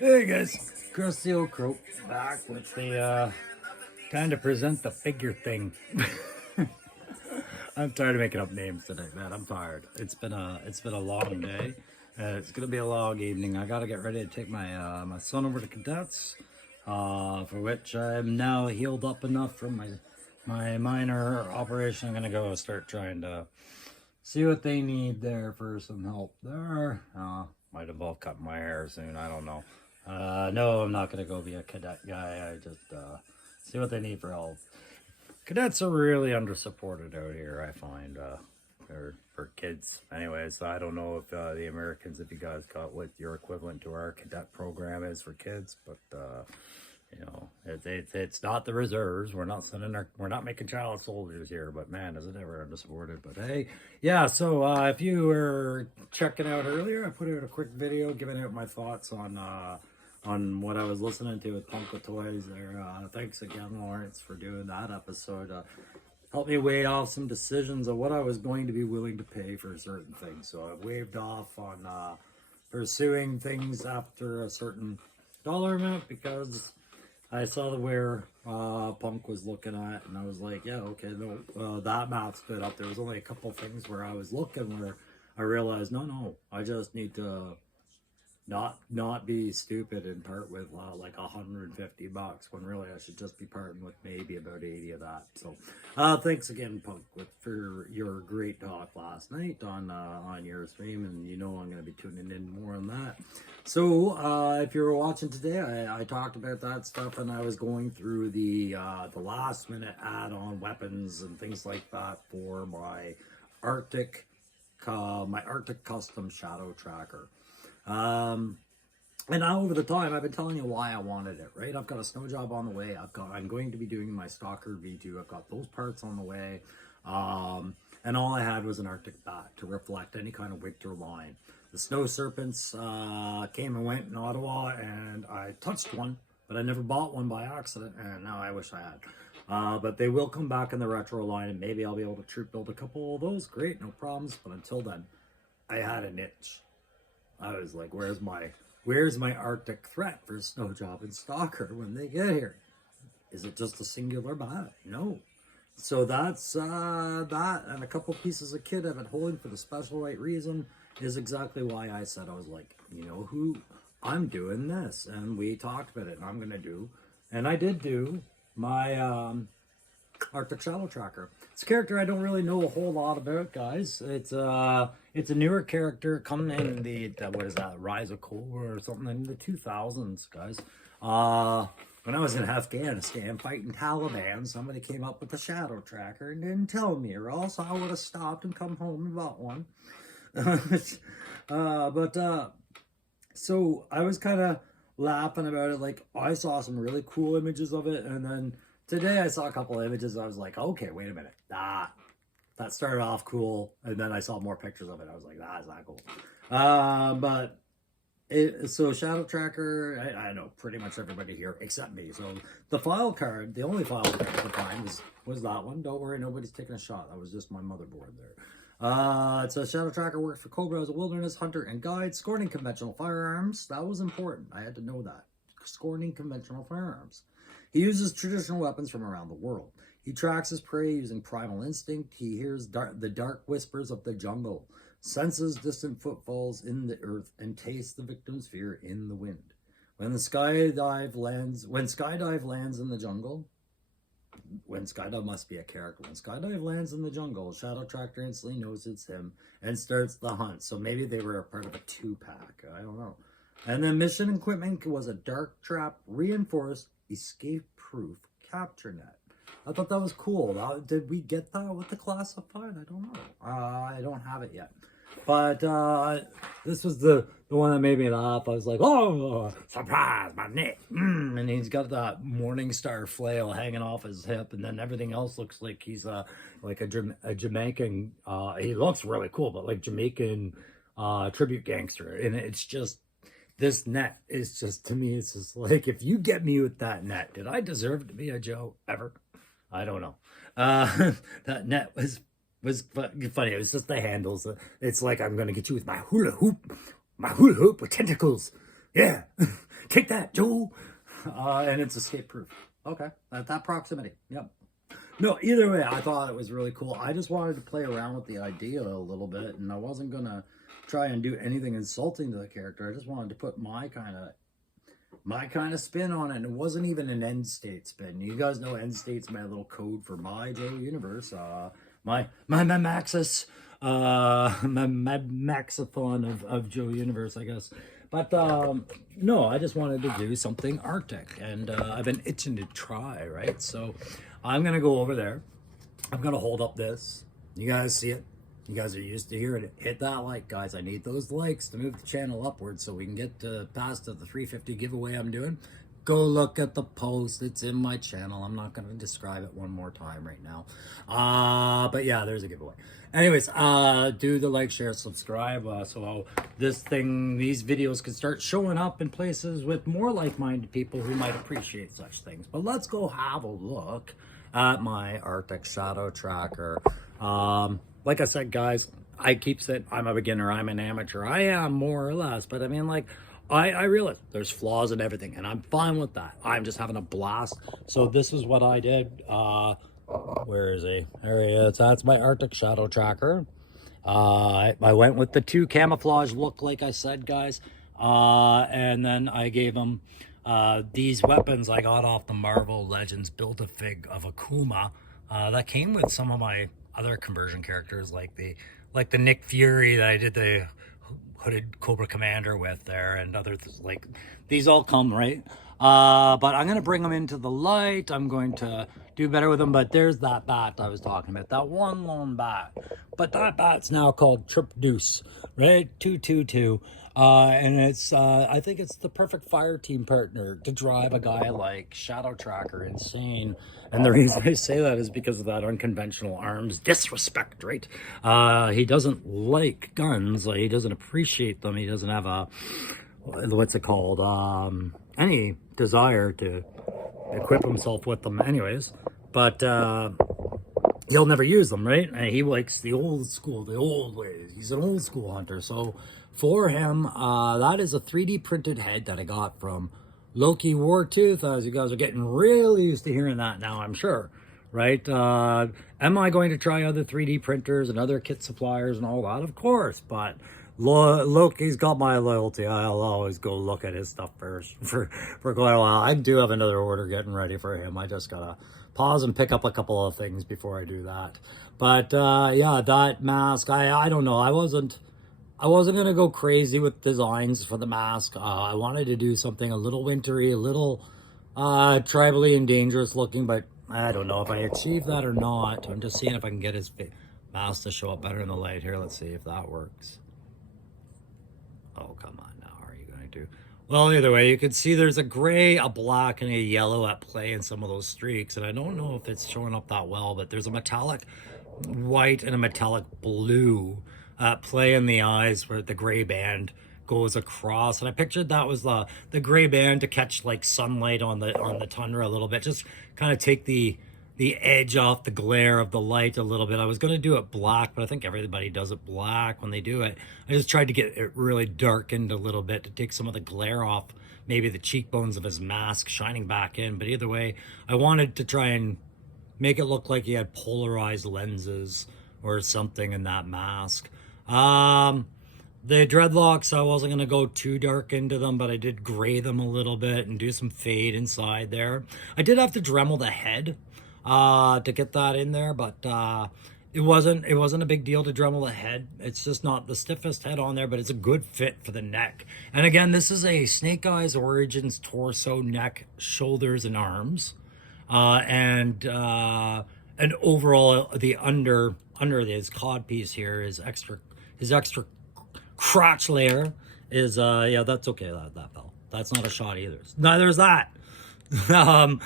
Hey guys, Chris the Old Crow back with the time to present the figure thing. I'm tired of making up names today, man. I'm tired. It's been a long day. It's gonna be a long evening. I gotta get ready to take my son over to cadets, for which I'm now healed up enough from my minor operation. I'm gonna go start trying to see what they need there for some help there. Might involve cutting my hair soon. I don't know. No, I'm not gonna go be a cadet guy. I just see what they need for help. Cadets are really under-supported out here, I find, for kids. Anyways, I don't know if the Americans, if you guys got what your equivalent to our cadet program is for kids, but you know, it's not the reserves. We're not making child soldiers here, but man, is it ever under-supported. But hey, yeah, so if you were checking out earlier, I put out a quick video giving out my thoughts on what I was listening to with Punk with Toys there. Thanks again, Lawrence, for doing that episode. Helped me weigh off some decisions of what I was going to be willing to pay for certain things. So I've waved off on pursuing things after a certain dollar amount because I saw where Punk was looking at, and I was like, yeah, okay, no, that math's good up. There was only a couple things where I was looking where I realized, no, I just need to not be stupid and part with like $150 when really I should just be parting with maybe about 80 of that. So thanks again, Punk, for your great talk last night on your stream, and you know I'm going to be tuning in more on that. So if you were watching today, I talked about that stuff, and I was going through the last minute add-on weapons and things like that for my Arctic custom shadow tracker. And now over the time, I've been telling you why I wanted it, right? I've got a Snowjob on the way. I'm going to be doing my Stalker V2. I've got those parts on the way. And all I had was an Arctic bat to reflect any kind of winter line. The Snow Serpents came and went in Ottawa, and I touched one, but I never bought one by accident, and now I wish I had. But they will come back in the retro line, and maybe I'll be able to troop build a couple of those. Great, no problems. But until then, I had an itch. I was like, where's my Arctic threat for Snowjob and Stalker when they get here? Is it just a singular bat? No. So that's that, and a couple pieces of kit I've been holding for the special right reason is exactly why I said, I was like, you know who, I'm doing this, and we talked about it, and I'm gonna do, and I did do my Arctic Shadow Tracker. It's a character I don't really know a whole lot about, guys. It's a newer character coming in the what is that, Rise of Cold War or something in the 2000s, guys. When I was in Afghanistan fighting Taliban, somebody came up with a Shadow Tracker and didn't tell me, or else I would have stopped and come home and bought one. So I was kind of laughing about it. Like, I saw some really cool images of it, and then today I saw a couple of images. I was like, okay, wait a minute. That started off cool, and then I saw more pictures of it. I was like, that's not cool. So Shadow Tracker, I know pretty much everybody here except me. So the file card, the only file card I could find was that one. Don't worry, nobody's taking a shot. That was just my motherboard there. It says Shadow Tracker works for Cobra as a wilderness hunter and guide, scorning conventional firearms. That was important. I had to know that. Scorning conventional firearms. He uses traditional weapons from around the world. He tracks his prey using primal instinct. He hears the dark whispers of the jungle, senses distant footfalls in the earth, and tastes the victim's fear in the wind. When Skydive lands in the jungle, when Skydive must be a character. When Skydive lands in the jungle, Shadow Tracker instantly knows it's him and starts the hunt. So maybe they were a part of a 2-pack. I don't know. And then mission equipment was a dark trap reinforced escape-proof capture net. I thought that was cool. Did we get that with the classified? I don't know. I don't have it yet. But this was the one that made me laugh. I was like, oh, surprise, my neck. And he's got that Morning Star flail hanging off his hip, and then everything else looks like he's like a Jamaican, he looks really cool, but like Jamaican tribute gangster. And it's just, this net is just, to me, it's just like, if you get me with that net, did I deserve to be a Joe ever? I don't know. That net was funny. It was just the handles. It's like, I'm going to get you with my hula hoop with tentacles. Yeah, take that, Joe. And it's escape proof. Okay, at that proximity. Yep. No, either way, I thought it was really cool. I just wanted to play around with the idea a little bit, and I wasn't gonna try and do anything insulting to the character. I just wanted to put my kind of spin on it. And it wasn't even an end state spin. You guys know end state's my little code for my Joe universe. My Maxis, my Maxathon of Joe universe, I guess. But no, I just wanted to do something Arctic, and I've been itching to try, right? So I'm gonna go over there. I'm gonna hold up this. You guys see it? You guys are used to hearing it. Hit that like, guys. I need those likes to move the channel upwards so we can get past the 350 giveaway I'm doing. Go look at the post. It's in my channel. I'm not going to describe it one more time right now. But yeah, there's a giveaway. Anyways, do the like, share, subscribe. So these videos can start showing up in places with more like-minded people who might appreciate such things. But let's go have a look at my Arctic Shadow Tracker. Like I said, guys, I keep saying I'm a beginner, I'm an amateur. I am more or less, but I mean, like, I realize there's flaws in everything, and I'm fine with that. I'm just having a blast. So this is what I did. Where is he? There he is. That's my Arctic Shadow Tracker. I went with the 2 camouflage look, like I said, guys. And then I gave him these weapons I got off the Marvel Legends Build-A-Fig of Akuma. That came with some of my other conversion characters, like the Nick Fury that I did the Hooded Cobra Commander with there, and others like these all come, right? But I'm gonna bring them into the light. I'm going to do better with them. But there's that bat I was talking about, that one lone bat. But that bat's now called Trip Deuce, right? 222. And it's I think it's the perfect fire team partner to drive a guy like Shadow Tracker insane. And the reason I say that is because of that unconventional arms disrespect, right? He doesn't like guns. He doesn't appreciate them. He doesn't have a, what's it called? Any desire to equip himself with them anyways. But he'll never use them, right? And he likes the old school, the old ways. He's an old school hunter. So for him, that is a 3D printed head that I got from Loki Wartooth. As you guys are getting really used to hearing that now, I'm sure, right? Am I going to try other 3D printers and other kit suppliers and all that? Of course, but Loki's got my loyalty. I'll always go look at his stuff first for quite a while. I do have another order getting ready for him. I just gotta pause and pick up a couple of things before I do that. But yeah, that mask, I don't know. I wasn't gonna go crazy with designs for the mask. I wanted to do something a little wintry, a little tribally and dangerous looking, but I don't know if I achieve that or not. I'm just seeing if I can get his mask to show up better in the light here. Let's see if that works. Oh, come on now. Are you going to? Well, either way, you can see there's a gray, a black, and a yellow at play in some of those streaks. And I don't know if it's showing up that well, but there's a metallic white and a metallic blue at play in the eyes where the gray band goes across. And I pictured that was the gray band to catch like sunlight on the tundra a little bit. Just kind of take the edge off the glare of the light a little bit. I was going to do it black, but I think everybody does it black when they do it. I just tried to get it really darkened a little bit to take some of the glare off, maybe the cheekbones of his mask shining back in. But either way, I wanted to try and make it look like he had polarized lenses or something in that mask. The dreadlocks, I wasn't going to go too dark into them, but I did gray them a little bit and do some fade inside there. I did have to Dremel the head to get that in there, but it wasn't a big deal to Dremel the head. It's just not the stiffest head on there, but it's a good fit for the neck. And again, this is a Snake Eyes Origins torso, neck, shoulders, and arms. And overall, the under his cod piece here is his extra crotch layer is yeah, that's okay. That fell. That's not a shot either. Neither is that. That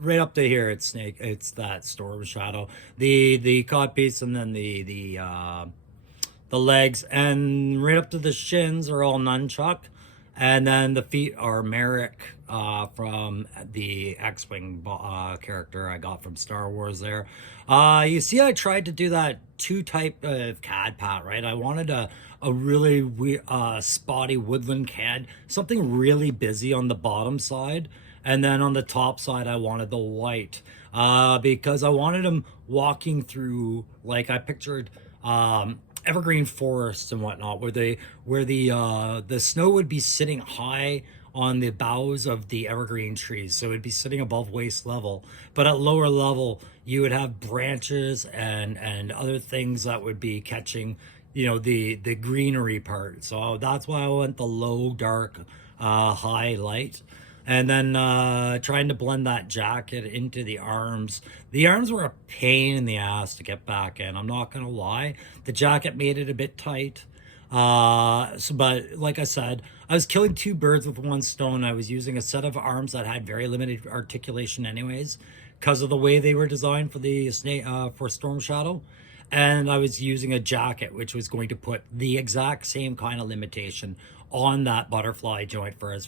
right up to here, it's that Storm Shadow, the cod piece, and then the legs, and right up to the shins are all nunchuck, And then the feet are Merrick from the X-Wing character I got from Star Wars there. You see, I tried to do that two type of CAD pat, right? I wanted a really spotty woodland CAD, something really busy on the bottom side. And then on the top side, I wanted the white because I wanted him walking through, like I pictured evergreen forests and whatnot, where the snow would be sitting high on the boughs of the evergreen trees, so it'd be sitting above waist level. But at lower level, you would have branches and other things that would be catching, the greenery part. So that's why I went the low dark, high light. And then trying to blend that jacket into the arms. The arms were a pain in the ass to get back in. I'm not gonna lie. The jacket made it a bit tight. But like I said, I was killing two birds with one stone. I was using a set of arms that had very limited articulation, anyways, because of the way they were designed for the snake for Storm Shadow. And I was using a jacket, which was going to put the exact same kind of limitation on that butterfly joint for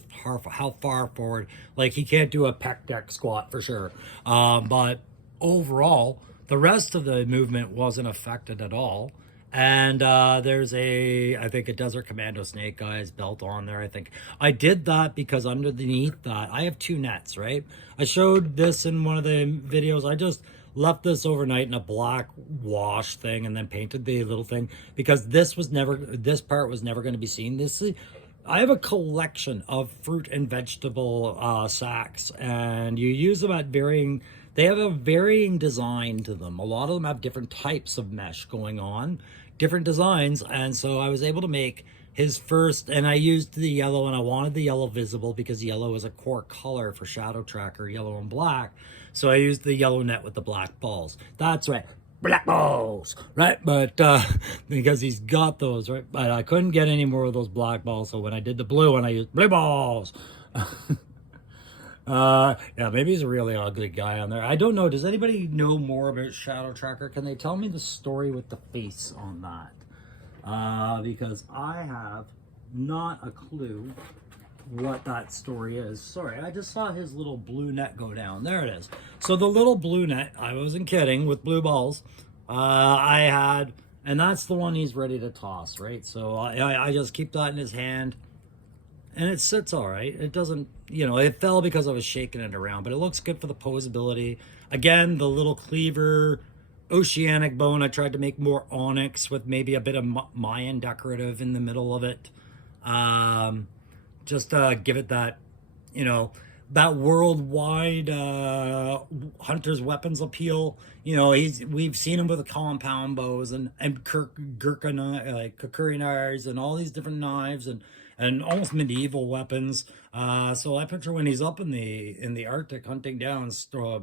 how far forward. Like he can't do a pec deck squat for sure. But overall, the rest of the movement wasn't affected at all. And there's I think a Desert Commando Snake Eyes belt on there. I think I did that because underneath that, I have two nets, right? I showed this in one of the videos. I just left this overnight in a black wash thing and then painted the little thing because this part was never going to be seen. I have a collection of fruit and vegetable sacks, and you use them at they have a varying design to them. A lot of them have different types of mesh going on, different designs. And so I was able to make his first, and I used the yellow, and I wanted the yellow visible because yellow is a core color for Shadow Tracker, yellow and black. So I used the yellow net with the black balls. That's right. Black balls, right? But because he's got those, right? But I couldn't get any more of those black balls. So when I did the blue one, I used blue balls. Yeah, maybe he's a really ugly guy on there. I don't know. Does anybody know more about Shadow Tracker? Can they tell me the story with the face on that? Because I have not a clue what that story is. Sorry, I just saw his little blue net go down. There it is. So the little blue net, I wasn't kidding, with blue balls, I had, and that's the one he's ready to toss, right? So I just keep that in his hand, and it sits all right. It doesn't, it fell because I was shaking it around, but it looks good for the posability. Again, the little cleaver, oceanic bone, I tried to make more onyx with maybe a bit of Mayan decorative in the middle of it. Just give it that, that worldwide hunter's weapons appeal. We've seen him with the compound bows and Kukuri knives and all these different knives and almost medieval weapons. So I picture when he's up in the Arctic hunting down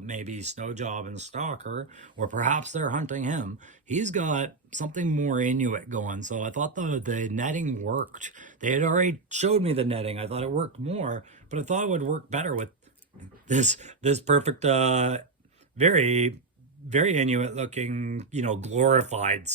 maybe Snowjob and Stalker, or perhaps they're hunting him, he's got something more Inuit going. So I thought the netting worked. They had already showed me the netting. I thought it worked more, but I thought it would work better with this perfect, very, very Inuit looking, glorified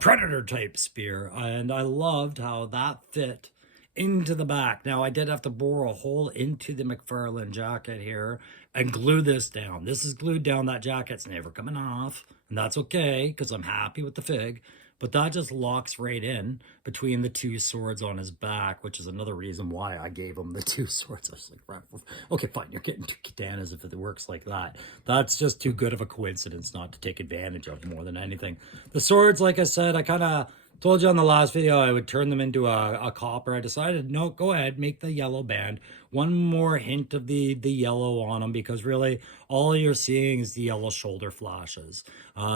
predator type spear. And I loved how that fit into the back. Now I did have to bore a hole into the McFarlane jacket here and glue this down. This is glued down. That jacket's never coming off, and that's okay because I'm happy with the fig. But that just locks right in between the two swords on his back, which is another reason why I gave him the two swords. I was like, right, okay, fine, you're getting two katanas if it works like that. That's just too good of a coincidence not to take advantage of more than anything. The swords, like I said, I kind of told you on the last video I would turn them into a copper. I decided, no, go ahead, make the yellow band. One more hint of the yellow on them, because really all you're seeing is the yellow shoulder flashes.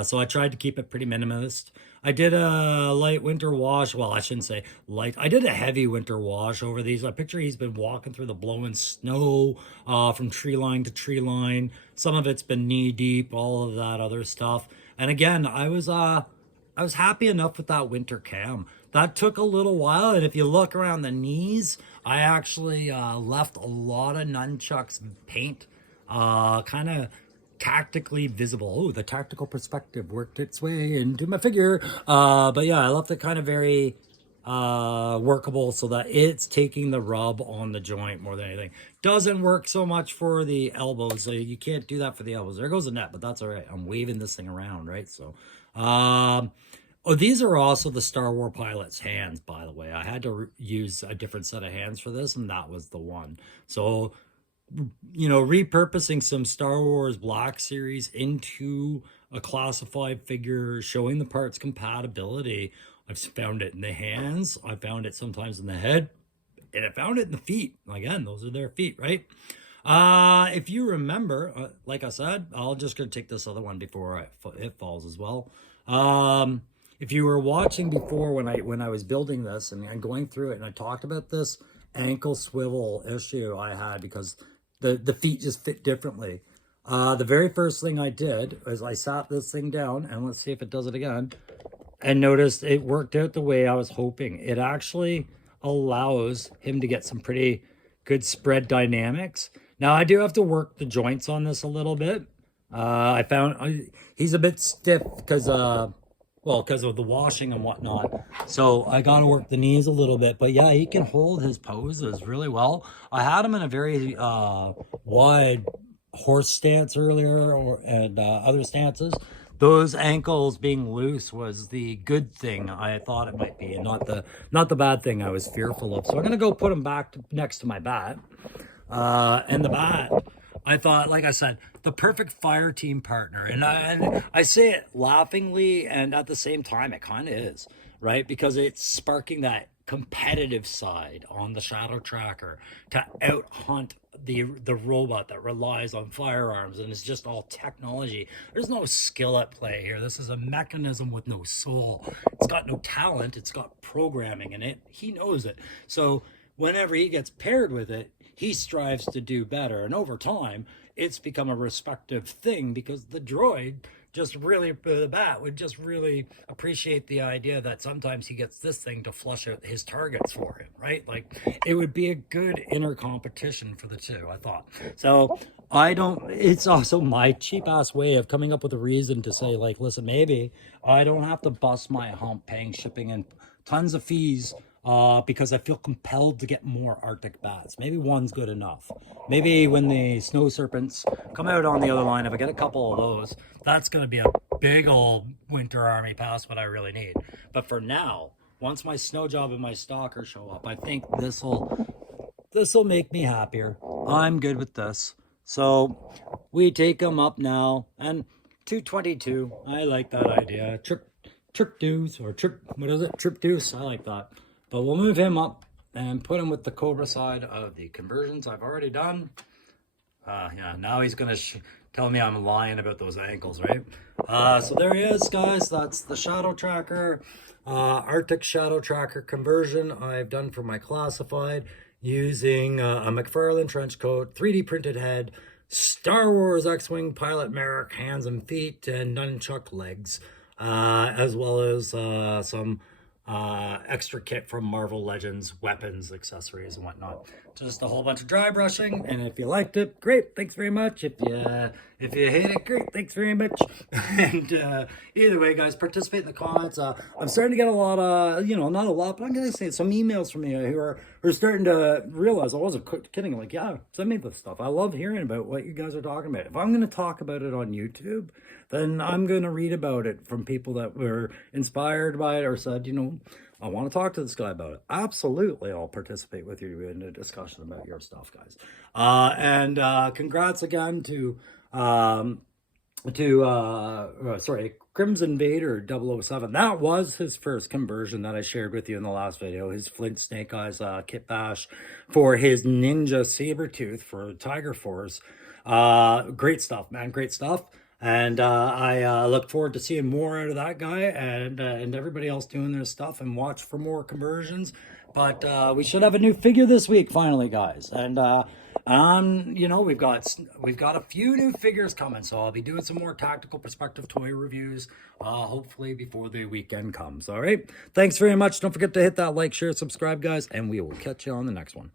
So I tried to keep it pretty minimalist. I did a light winter wash. Well, I shouldn't say light. I did a heavy winter wash over these. I picture he's been walking through the blowing snow from tree line to tree line. Some of it's been knee deep, all of that other stuff. And again, I was happy enough with that winter cam. That took a little while, and if you look around the knees, I actually left a lot of nunchucks paint kind of tactically visible. Oh, the tactical perspective worked its way into my figure. But yeah, I left it kind of very workable so that it's taking the rub on the joint more than anything. Doesn't work so much for the elbows, so you can't do that for the elbows. There goes the net, but that's all right. I'm waving this thing around, right? So, oh, these are also the Star Wars pilot's hands, by the way. I had to use a different set of hands for this, and that was the one. So, you know, repurposing some Star Wars Black Series into a classified figure, showing the parts compatibility. I've found it in the hands, I found it sometimes in the head, and I found it in the feet. Again, those are their feet, right? If you remember, like I said, I'll just gonna take this other one before it falls as well. If you were watching before when I was building this and going through it, and I talked about this ankle swivel issue I had because the feet just fit differently. The very first thing I did was I sat this thing down, and let's see if it does it again, and noticed it worked out the way I was hoping. It actually allows him to get some pretty good spread dynamics. Now I do have to work the joints on this a little bit. I found he's a bit stiff because well, because of the washing and whatnot. So I got to work the knees a little bit. But yeah, he can hold his poses really well. I had him in a very wide horse stance earlier, and other stances. Those ankles being loose was the good thing I thought it might be, and not the bad thing I was fearful of. So I'm gonna go put him back next to my bat. And the bat, I thought, like I said, the perfect fire team partner. And I say it laughingly, and at the same time, it kind of is, right? Because it's sparking that competitive side on the Shadow Tracker to out hunt the robot that relies on firearms and is just all technology. There's no skill at play here. This is a mechanism with no soul. It's got no talent. It's got programming in it. He knows it. So whenever he gets paired with it, he strives to do better. And over time, it's become a respective thing because the droid just really, the bat would just really appreciate the idea that sometimes he gets this thing to flush out his targets for him, right? Like, it would be a good inner competition for the two, I thought. So it's also my cheap ass way of coming up with a reason to say, like, listen, maybe I don't have to bust my hump paying shipping and tons of fees because I feel compelled to get more Arctic bats. Maybe one's good enough. Maybe when the snow serpents come out on the other line, if I get a couple of those, that's going to be a big old winter army past what I really need. But for now, once my Snowjob and my stalker show up, I think this'll make me happier. I'm good with this. So we take them up now, and 222. I like that idea. Trip deuce, or trip, what is it? Trip deuce. I like that. But we'll move him up and put him with the Cobra side of the conversions I've already done. Yeah, now he's going to tell me I'm lying about those ankles, right? So there he is, guys. That's the Shadow Tracker, Arctic Shadow Tracker conversion I've done for my classified using a McFarlane trench coat, 3D printed head, Star Wars X-Wing pilot Merrick hands and feet, and nunchuck legs, as well as some extra kit from Marvel Legends, weapons, accessories, and whatnot. Just a whole bunch of dry brushing, and if you liked it, great, thanks very much. If you hate it, great, thanks very much. And either way, guys, participate in the comments. I'm starting to get a lot of, not a lot, but I'm gonna say some emails from you who are starting to realize I wasn't kidding. I'm like, yeah, send me this stuff. I love hearing about what you guys are talking about. If I'm gonna talk about it on YouTube, then I'm gonna read about it from people that were inspired by it or said, I want to talk to this guy about it. Absolutely, I'll participate with you in a discussion about your stuff, guys. And congrats again to Crimson Vader 007. That was his first conversion that I shared with you in the last video. His Flint Snake Eyes kit bash for his Ninja Sabertooth for Tiger Force. Great stuff, man. Great stuff. And I look forward to seeing more out of that guy and everybody else doing their stuff, and watch for more conversions. But we should have a new figure this week, finally, guys. And we've got a few new figures coming, so I'll be doing some more tactical perspective toy reviews, hopefully before the weekend comes. All right. Thanks very much. Don't forget to hit that like, share, subscribe, guys, and we will catch you on the next one.